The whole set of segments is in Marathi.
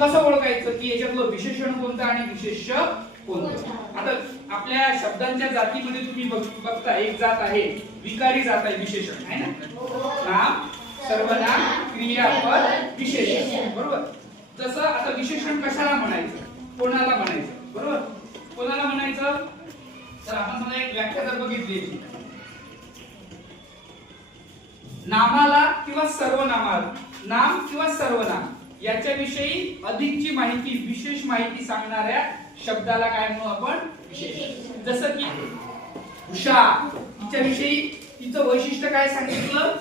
कसं ओळखायचं? की आणि विशेष कोणतं? आता आपल्या शब्दांच्या जातीमध्ये तुम्ही बघता एक जात आहे विकारी जात आहे विशेषण आहे ना? नाम सर्वनाम क्रियापद विशेषण बरोबर? जसं आता विशेषण कशाला म्हणायचं? कोणाला म्हणायचं? बरोबर? कोणाला म्हणायचं? तर आपण समजा एक व्याख्या जर बघितली नामाला किंवा सर्वनामाला. नाम किंवा सर्वनाम. याच्याविषयी अधिकची माहिती विशेष माहिती सांगणाऱ्या शब्दाला काय म्हणू आपण? विशेष. जसं की उषा तिच्याविषयी तिचं वैशिष्ट्य काय सांगितलं?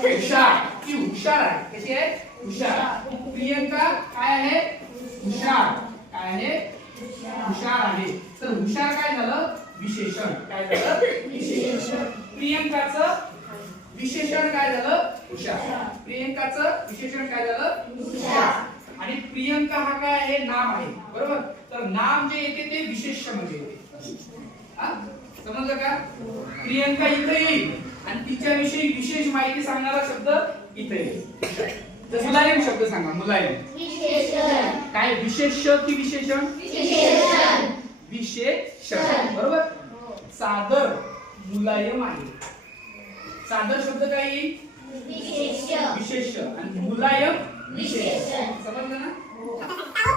हुशार ती हुशार आहे. कशी आहे? हुशार. प्रियंका काय आहे? हुशार. काय आहे? हुशार आहे. तर हुशार काय झालं? विशेषण. काय झालं? विशेषण. प्रियंकाचं विशेषण काय झालं? हुशार प्रियंकाचं विशेषण काय झालं? हुशार आणि प्रियंका हा काय आहे? नाम आहे. बरोबर? तर नाम जे येते ते विशेषमध्ये येते. हा? समजलं का? प्रियंका इथे येईल. आणि तिच्याविषयी विशेष माहिती सांगणारा शब्द इथे येईल. तर मुलायम शब्द सांगा मुलायम. काय? विशेष की विशेषण. विशेषण. बरोबर? सादर मुलायम आहे. सादर शब्द काय येईल? विशेष आणि मुलायम विशेष. समजलं ना?